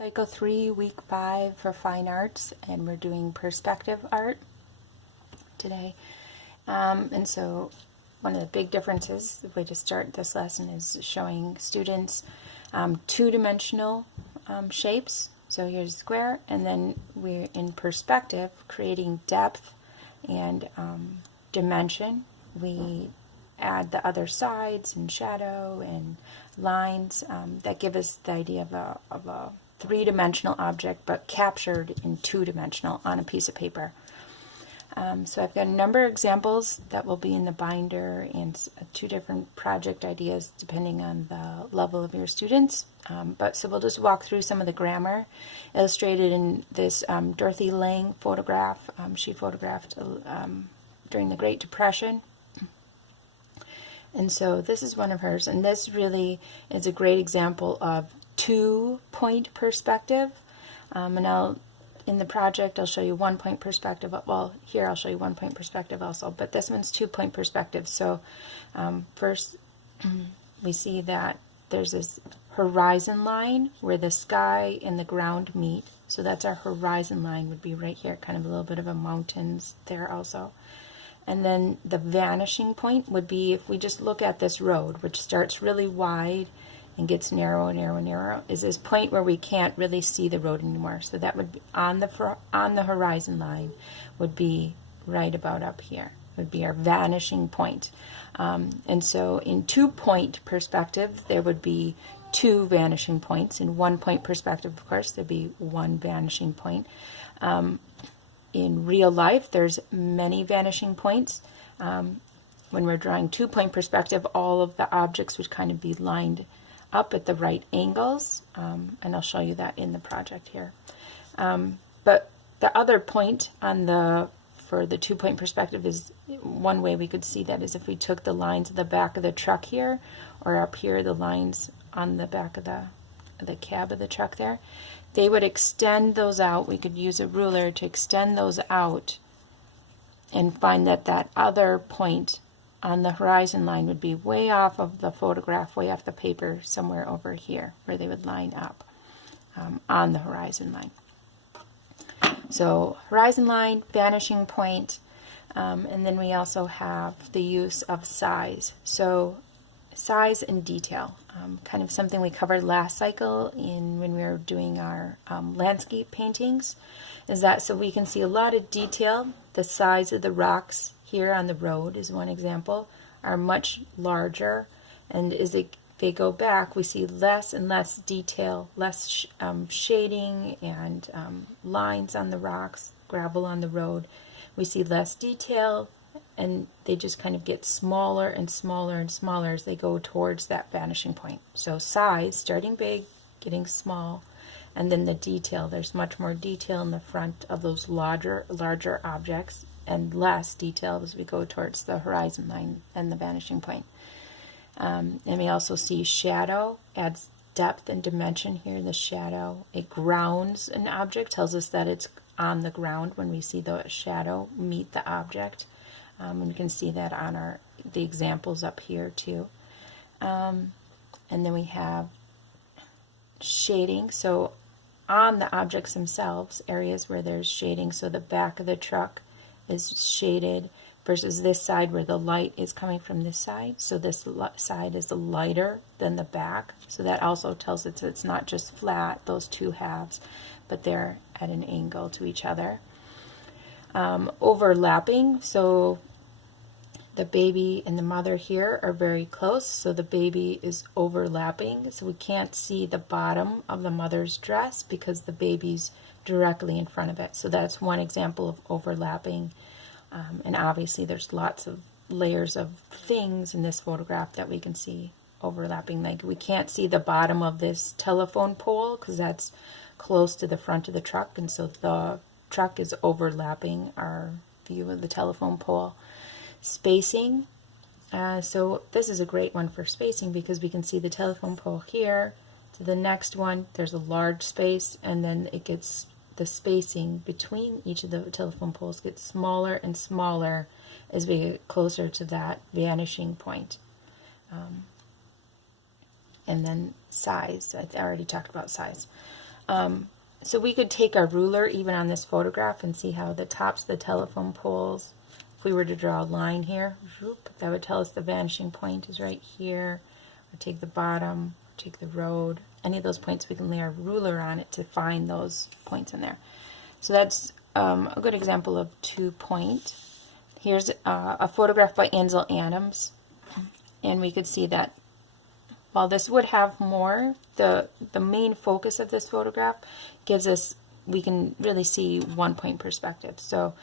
Cycle 3, Week 5 for Fine Arts, and we're doing perspective art today. And so one of the big differences, the way to start this lesson is showing students two-dimensional shapes. So here's a square, and then we're in perspective, creating depth and dimension. We add the other sides and shadow and lines that give us the idea of a three-dimensional object, but captured in two-dimensional on a piece of paper. So I've got a number of examples that will be in the binder and two different project ideas depending on the level of your students. So we'll just walk through some of the grammar illustrated in this Dorothy Lang photograph. She photographed during the Great Depression. And so this is one of hers, and this really is a great example of two-point perspective. In the project, I'll show you one-point perspective. Well, here I'll show you one-point perspective also, but this one's two-point perspective. So first, we see that there's this horizon line where the sky and the ground meet. So that's our horizon line, would be right here, kind of a little bit of a mountains there also. And then the vanishing point would be if we just look at this road, which starts really wide and gets narrow, narrow, narrow, is this point where we can't really see the road anymore. So that would be on the horizon line, would be right about up here, would be our vanishing point. And so in two-point perspective, there would be two vanishing points. In one-point perspective, of course, there'd be one vanishing point. In real life, there's many vanishing points. When we're drawing two-point perspective, all of the objects would kind of be lined up at the right angles, and I'll show you that in the project here. But the other point for the two-point perspective is one way we could see that is if we took the lines of the back of the truck here, or up here, the lines on the back of the cab of the truck there, they would extend those out. We could use a ruler to extend those out and find that that other point on the horizon line would be way off of the photograph, way off the paper, somewhere over here, where they would line up on the horizon line. So horizon line, vanishing point, and then we also have the use of size. So size and detail, kind of something we covered last cycle when we were doing our landscape paintings, is that so we can see a lot of detail. The size of the rocks here on the road is one example, are much larger, and as they go back, we see less and less detail, less shading and lines on the rocks, gravel on the road. We see less detail, and they just kind of get smaller and smaller and smaller as they go towards that vanishing point. So size, starting big, getting small, and then the detail. There's much more detail in the front of those larger objects, and less detail as we go towards the horizon line and the vanishing point. And we also see shadow, adds depth and dimension here. The shadow, it grounds an object, tells us that it's on the ground when we see the shadow meet the object. And you can see that on the examples up here too. And then we have shading. So on the objects themselves, areas where there's shading, so the back of the truck is shaded versus this side where the light is coming from this side. So this side is lighter than the back. So that also tells us it's not just flat, those two halves, but they're at an angle to each other. Overlapping, so the baby and the mother here are very close, so the baby is overlapping, so we can't see the bottom of the mother's dress because the baby's directly in front of it. So that's one example of overlapping. And obviously there's lots of layers of things in this photograph that we can see overlapping. Like we can't see the bottom of this telephone pole because that's close to the front of the truck, and so the truck is overlapping our view of the telephone pole. Spacing, so this is a great one for spacing because we can see the telephone pole here to the next one, there's a large space, and then the spacing between each of the telephone poles gets smaller and smaller as we get closer to that vanishing point. And then size, I already talked about size. So we could take our ruler even on this photograph and see how the tops of the telephone poles, if we were to draw a line here, that would tell us the vanishing point is right here. Or take the bottom, take the road, any of those points we can lay our ruler on it to find those points in there. So that's a good example of 2-point. Here's a photograph by Ansel Adams, and we could see that while this would have more, the main focus of this photograph gives us, we can really see 1-point perspective. So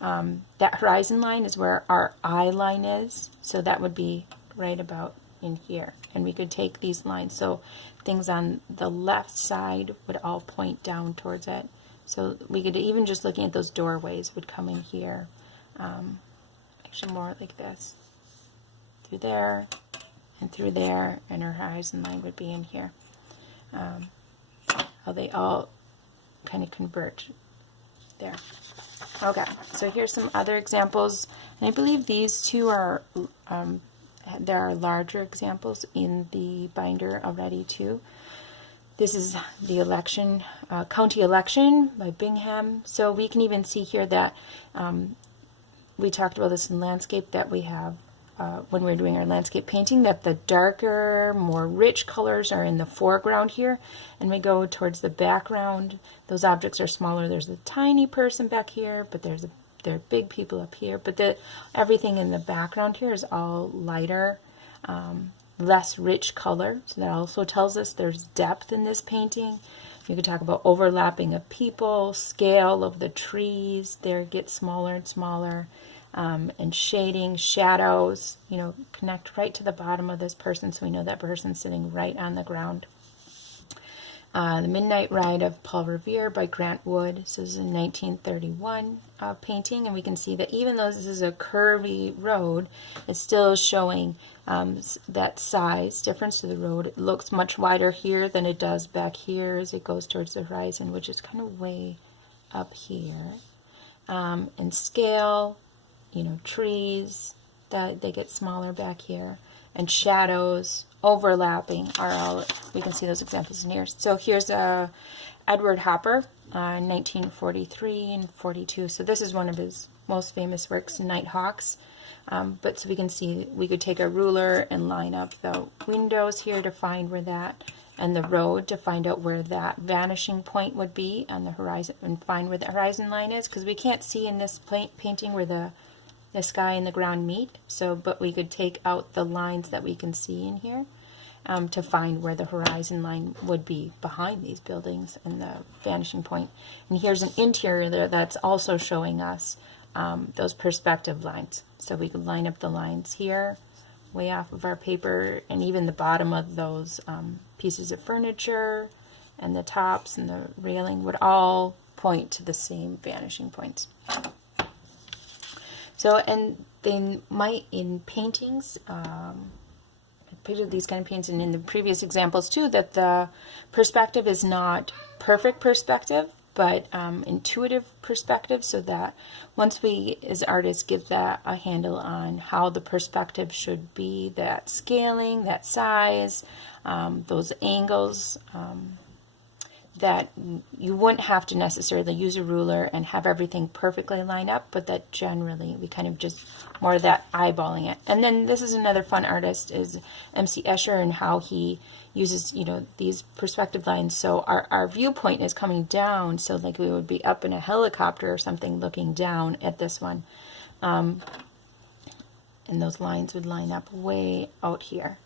that horizon line is where our eye line is, so that would be right about in here. And we could take these lines, so things on the left side would all point down towards it. So we could, even just looking at those doorways, would come in here. Actually more like this. Through there, and through there, and our horizon line would be in here. How they all kind of converge there. Okay, so here's some other examples, and I believe these two are, there are larger examples in the binder already too. This is the election, county election by Bingham. So we can even see here that we talked about this in landscape, that we have when we're doing our landscape painting, that the darker, more rich colors are in the foreground here, and we go towards the background. Those objects are smaller. There's a tiny person back here, but there are big people up here. But everything in the background here is all lighter, less rich color. So that also tells us there's depth in this painting. You could talk about overlapping of people, scale of the trees. There it gets smaller and smaller. And shading, shadows, connect right to the bottom of this person, so we know that person's sitting right on the ground. The Midnight Ride of Paul Revere by Grant Wood. So this is a 1931 painting, and we can see that even though this is a curvy road, it's still showing that size difference to the road. It looks much wider here than it does back here as it goes towards the horizon, which is kind of way up here. And scale, trees, that they get smaller back here, and shadows overlapping are all, we can see those examples in here. So here's Edward Hopper, 1943 and 42. So this is one of his most famous works, Nighthawks. But so we can see, we could take a ruler and line up the windows here to find where that, and the road to find out where that vanishing point would be on the horizon, and find where the horizon line is, because we can't see in this painting where the sky and the ground meet. So, but we could take out the lines that we can see in here to find where the horizon line would be behind these buildings and the vanishing point. And here's an interior there that's also showing us those perspective lines. So we could line up the lines here, way off of our paper, and even the bottom of those pieces of furniture, and the tops and the railing would all point to the same vanishing points. So, and they might, in paintings, I pictured these kind of paintings, and in the previous examples too, that the perspective is not perfect perspective, but intuitive perspective, so that once we, as artists, get that a handle on how the perspective should be, that scaling, that size, those angles, that you wouldn't have to necessarily use a ruler and have everything perfectly line up, but that generally we kind of just more of that eyeballing it. And then this is another fun artist, is M.C. Escher, and how he uses, these perspective lines. So our viewpoint is coming down, so like we would be up in a helicopter or something looking down at this one. And those lines would line up way out here.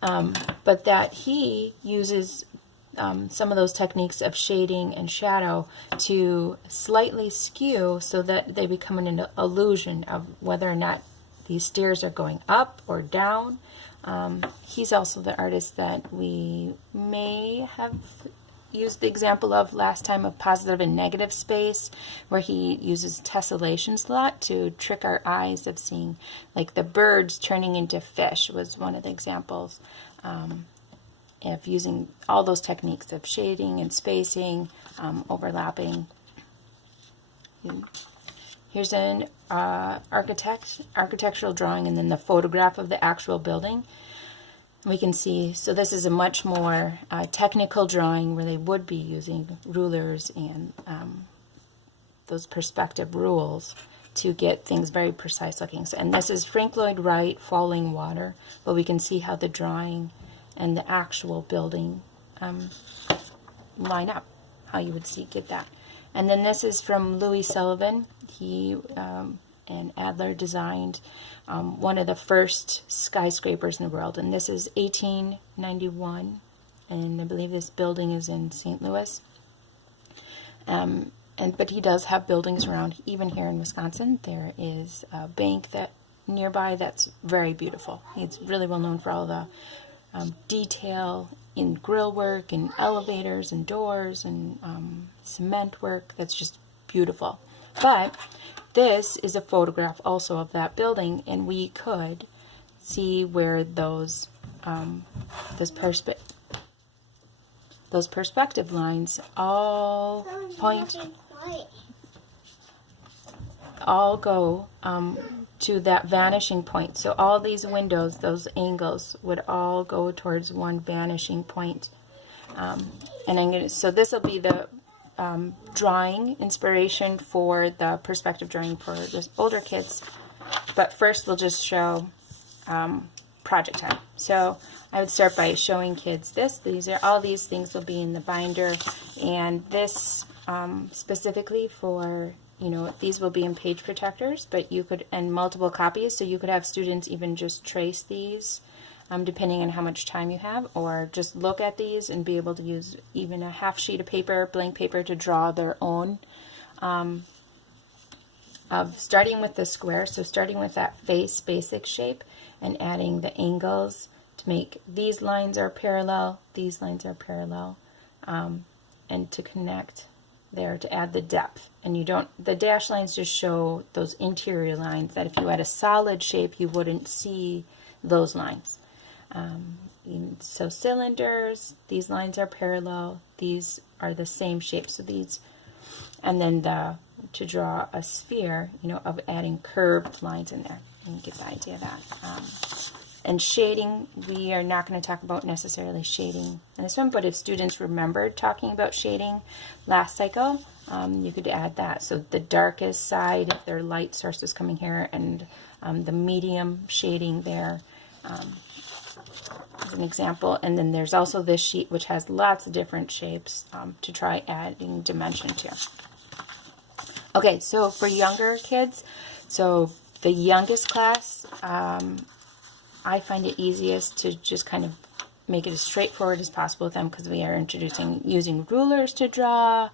But that he uses some of those techniques of shading and shadow to slightly skew so that they become an illusion of whether or not these stairs are going up or down. He's also the artist that we may have used the example of last time of positive and negative space, where he uses tessellations a lot to trick our eyes of seeing, like the birds turning into fish was one of the examples. Of using all those techniques of shading and spacing, overlapping. Here's an architectural drawing, and then the photograph of the actual building. we can see, so this is a much more technical drawing where they would be using rulers and those perspective rules to get things very precise looking. So, and this is Frank Lloyd Wright, Falling Water, but we can see how the drawing and the actual building line up, how you would get that. And then this is from Louis Sullivan. He and Adler designed one of the first skyscrapers in the world, and this is 1891, and I believe this building is in St. Louis. But he does have buildings around, even here in Wisconsin. There is a bank that nearby that's very beautiful. He's really well known for all the detail in grill work and elevators and doors and cement work. That's just beautiful. But this is a photograph also of that building, and we could see where those perspective lines all go to that vanishing point. So all these windows, those angles, would all go towards one vanishing point. So this will be the drawing inspiration for the perspective drawing for the older kids. But first we'll just show project time. So I would start by showing kids this. All these things will be in the binder, and this specifically for, these will be in page protectors, but you could, and multiple copies, so you could have students even just trace these depending on how much time you have, or just look at these and be able to use even a half sheet of paper, blank paper, to draw their own. Starting with the square, so starting with that face basic shape and adding the angles to make these lines are parallel, these lines are parallel, and to connect there to add the depth. And the dash lines just show those interior lines that if you had a solid shape you wouldn't see those lines. So cylinders, these lines are parallel, these are the same shape, so these, and then to draw a sphere, of adding curved lines in there. You can get the idea of that. And shading, we are not going to talk about necessarily shading in this one, but if students remembered talking about shading last cycle, you could add that. So the darkest side, if their light source is coming here, and the medium shading there, as an example. And then there's also this sheet which has lots of different shapes to try adding dimension to. Okay, so for younger kids, so the youngest class, I find it easiest to just kind of make it as straightforward as possible with them, because we are introducing using rulers to draw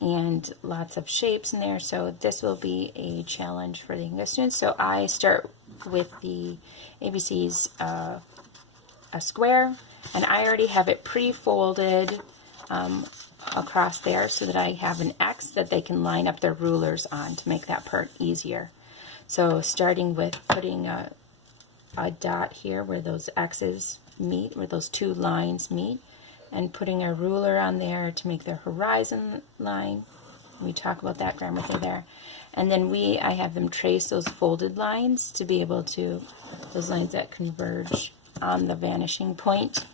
and lots of shapes in there. So this will be a challenge for the youngest students. So I start with the ABCs, a square, and I already have it pre-folded across there so that I have an X that they can line up their rulers on to make that part easier. So starting with putting a dot here where those X's meet, where those two lines meet, and putting a ruler on there to make the horizon line. We talk about that grammatically there. And then I have them trace those folded lines to be able to, those lines that converge on the vanishing point,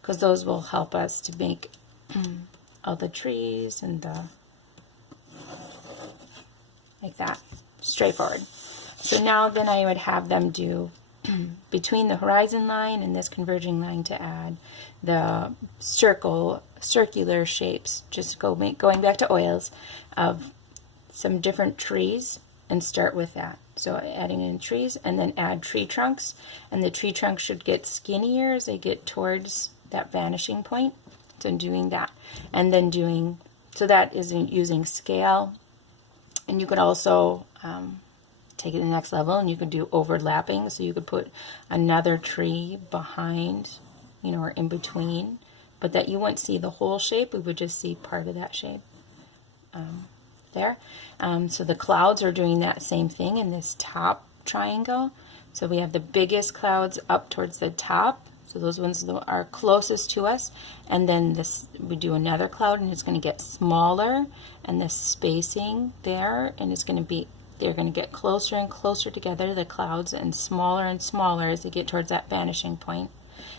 because those will help us to make all the trees and like that, straightforward. So now then I would have them do between the horizon line and this converging line to add the circular shapes, just going back to oils, of some different trees, and start with that. So adding in trees, and then add tree trunks, and the tree trunks should get skinnier as they get towards that vanishing point. So doing that, and then so that is using scale, and you could also take it to the next level, and you could do overlapping, so you could put another tree behind, or in between, but that you wouldn't see the whole shape, we would just see part of that shape there. So the clouds are doing that same thing in this top triangle. So we have the biggest clouds up towards the top, so those ones are closest to us, and then we do another cloud, and it's going to get smaller, and the spacing there, and they're going to get closer and closer together, the clouds, and smaller as they get towards that vanishing point.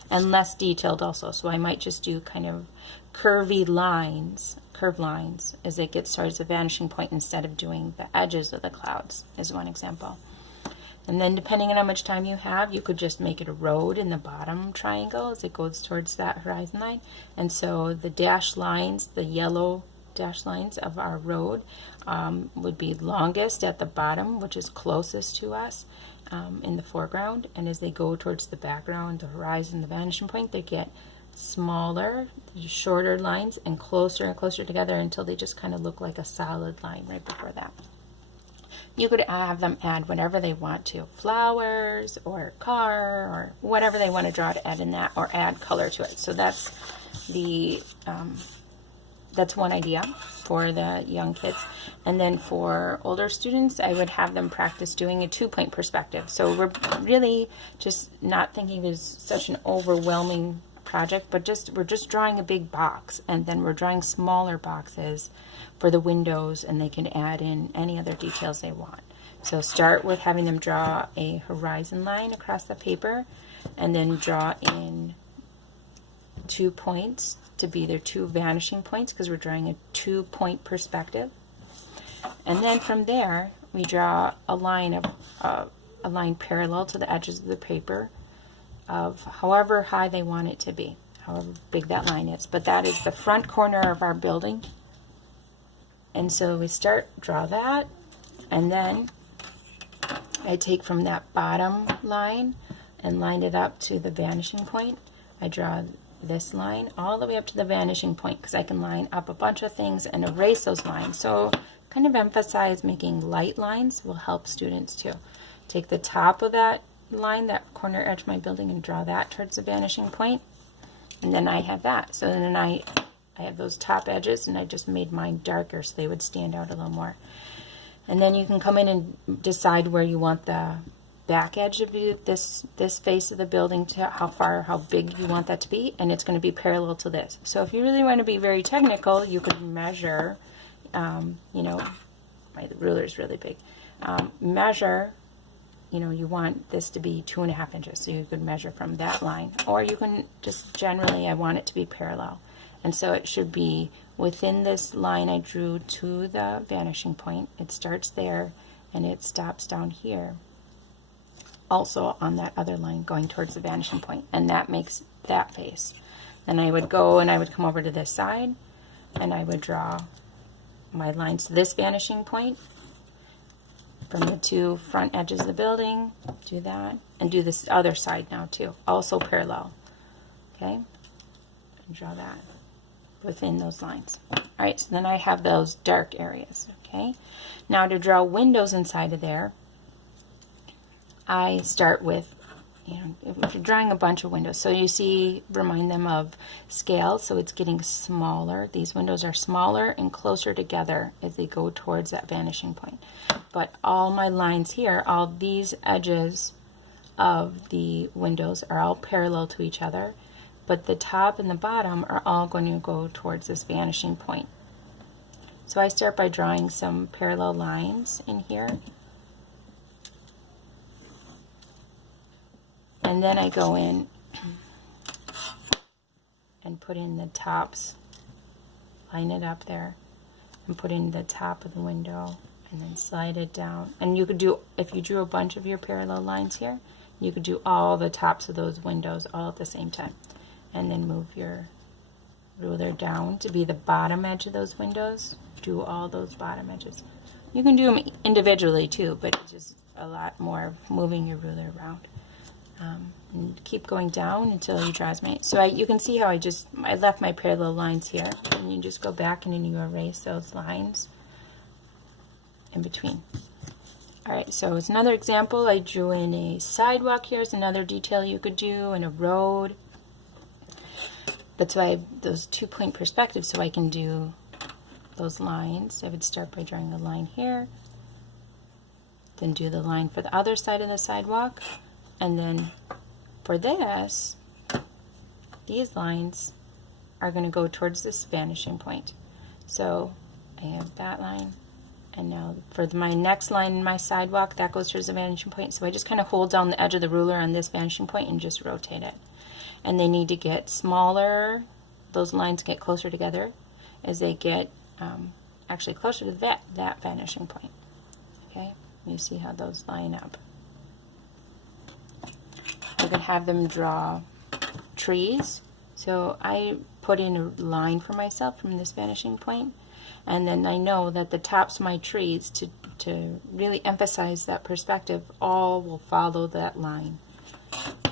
and less detailed also. So I might just do kind of curved lines as it gets towards the vanishing point instead of doing the edges of the clouds, is one example. And then depending on how much time you have, you could just make it a road in the bottom triangle as it goes towards that horizon line. And so the dashed lines, the yellow dashed lines of our road would be longest at the bottom, which is closest to us in the foreground. And as they go towards the background, the horizon, the vanishing point, they get smaller, shorter lines and closer together until they just kind of look like a solid line right before that. You could have them add whatever they want to, flowers or car or whatever they want to draw to add in that, or add color to it. So that's the that's one idea for the young kids. And then for older students, I would have them practice doing a 2-point perspective. So we're really just not thinking of it as such an overwhelming project, but we're just drawing a big box, and then we're drawing smaller boxes for the windows, and they can add in any other details they want. So start with having them draw a horizon line across the paper, and then draw in 2 points to be their 2 vanishing points, because we're drawing a 2-point perspective. And then from there we draw a line parallel to the edges of the paper of however high they want it to be, however big that line is. But that is the front corner of our building. And so we draw that, and then I take from that bottom line and line it up to the vanishing point. I draw this line all the way up to the vanishing point, because I can line up a bunch of things and erase those lines. So kind of emphasize making light lines will help students too. Take the top of that line, that corner edge of my building, and draw that towards the vanishing point, and then I have that. So then I have those top edges, and I just made mine darker so they would stand out a little more. And then you can come in and decide where you want the back edge of this face of the building, to how big you want that to be, and it's going to be parallel to this. So if you really want to be very technical, you could measure, my ruler is really big, measure, you want this to be 2.5 inches, so you could measure from that line, or you can just generally, I want it to be parallel. And so it should be within this line I drew to the vanishing point. It starts there and it stops down here, also on that other line going towards the vanishing point, and that makes that face. Then I would go and I would come over to this side, and I would draw my lines to this vanishing point from the 2 front edges of the building. Do that, and do this other side now too, also parallel. Okay, and draw that within those lines. Alright, so then I have those dark areas. Okay, now to draw windows inside of there, I start with, if you're drawing a bunch of windows, so you see, remind them of scale, so it's getting smaller. These windows are smaller and closer together as they go towards that vanishing point. But all my lines here, all these edges of the windows are all parallel to each other, but the top and the bottom are all going to go towards this vanishing point. So I start by drawing some parallel lines in here. And then I go in and put in the tops, line it up there, and put in the top of the window, and then slide it down. And you could do, if you drew a bunch of your parallel lines here, you could do all the tops of those windows all at the same time. And then move your ruler down to be the bottom edge of those windows. Do all those bottom edges. You can do them individually too, but it's just a lot more of moving your ruler around. And keep going down until you draw as many. So you can see how I left my parallel lines here, and you just go back and then you erase those lines in between. Alright, so it's another example. I drew in a sidewalk here. Is another detail you could do, and a road. But so I have those 2-point perspectives, so I can do those lines. I would start by drawing a line here, then do the line for the other side of the sidewalk. And then for this, these lines are going to go towards this vanishing point. So I have that line, and now for my next line in my sidewalk, that goes towards the vanishing point. So I just kind of hold down the edge of the ruler on this vanishing point and just rotate it. and they need to get smaller. Those lines get closer together as they get actually closer to that vanishing point. Okay, you see how those line up. You can have them draw trees. So I put in a line for myself from this vanishing point, and then I know that the tops of my trees, to really emphasize that perspective, all will follow that line,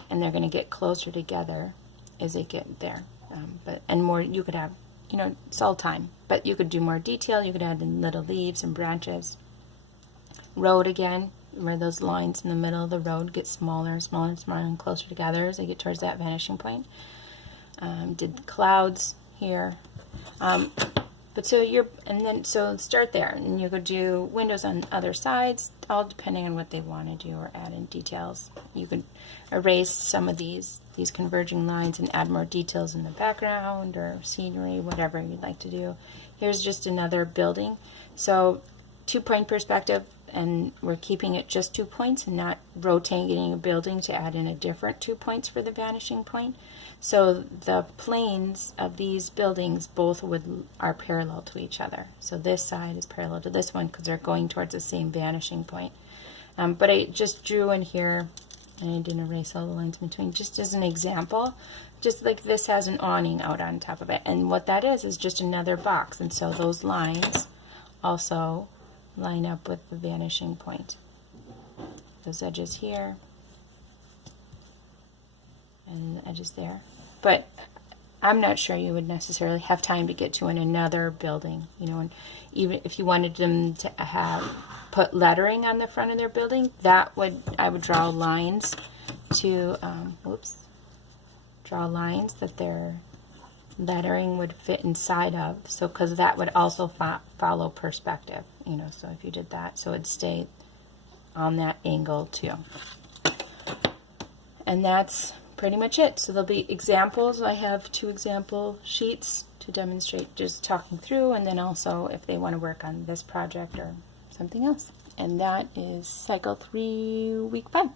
and they're going to get closer together as they get there. And more, you could have, it's all time, but you could do more detail. You could add in little leaves and branches. Road again, where those lines in the middle of the road get smaller and smaller and smaller and closer together as they get towards that vanishing point. Did clouds here. But so start there, and you could do windows on other sides, all depending on what they want to do, or add in details. You could erase some of these converging lines and add more details in the background or scenery, whatever you'd like to do. Here's just another building. So 2-point perspective, and we're keeping it just 2 points and not rotating a building to add in a different 2 points for the vanishing point. So the planes of these buildings both are parallel to each other. So this side is parallel to this one because they're going towards the same vanishing point. But I just drew in here, and I didn't erase all the lines in between, just as an example. Just like this has an awning out on top of it, and what that is just another box. And so those lines also line up with the vanishing point. Those edges here and the edges there. But I'm not sure you would necessarily have time to get to in another building, and even if you wanted them to put lettering on the front of their building, I would draw lines to draw lines that their lettering would fit inside of. So because that would also follow perspective, so if you did that, so it'd stay on that angle too. And that's pretty much it. So there'll be examples. I have 2 example sheets to demonstrate just talking through, and then also if they want to work on this project or something else. And that is Cycle 3, Week 5.